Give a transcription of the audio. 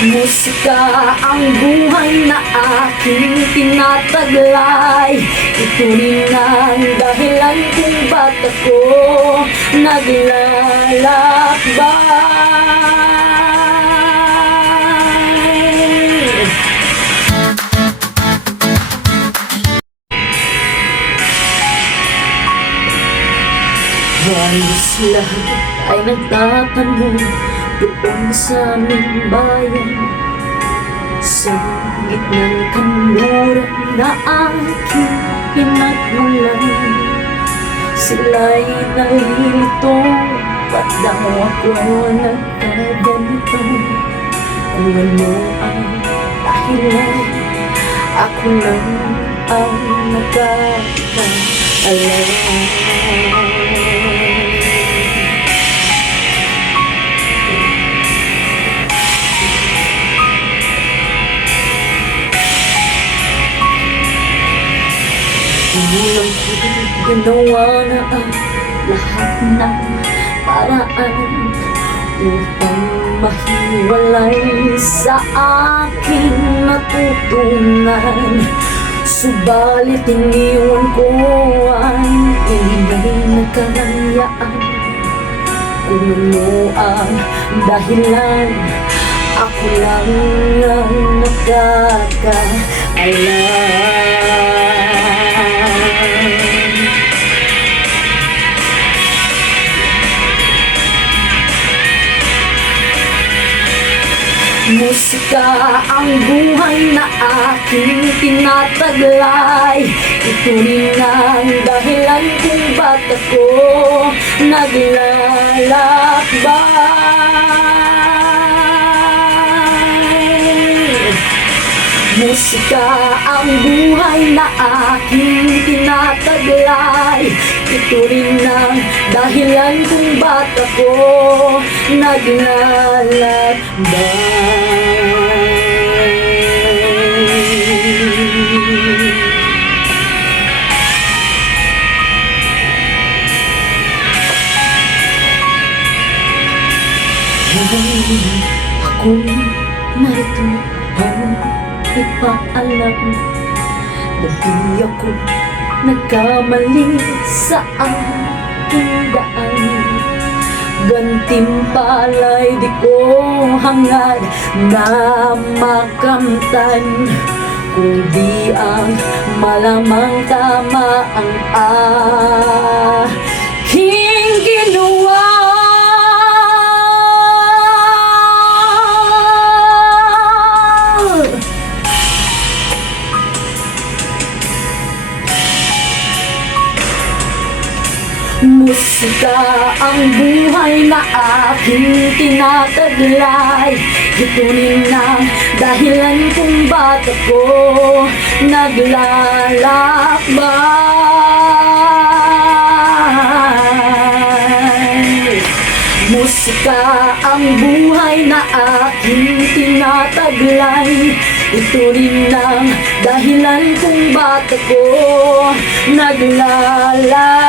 Musika ang buhay na aking tinataglay. Ito rin ang dahilan kung ba't ako naglalakbay. Halos lahat ay nagtatanong doon sa aming bayan, sa gitnang kanluran na aking pinagmulan. Sila'y nalilito, ba't daw ako nagkaganito? Kung ano ang dahilan, ako lang ang nakakaalam. Unang ginawa na ang lahat ng paraan upang mahiwalay sa aking natutunan. Subalit iniwan ko ang ingay na kalayaan. Kung ano ang dahilan, ako lang ang nakakaalam. Musika ang buhay na aking tinataglay. Ito rin ang dahilan kung ba't ako naglalakbay. Musika ang buhay na aking tinataglay. Ito rin ang dahilan kung ba't ako naglalakbay. Ako'y narito ang ipaalam na di ako nagkamali sa aking daan. Gantimpala'y di ko hangad na makamtan, kundi ang malamang tama ang aking ginawa. Musika ang buhay na aking tinataglay. Ito rin ang dahilan kung ba't ako naglalakbay. Musika ang buhay na aking tinataglay. Ito rin ang dahilan kung ba't ako naglalakbay.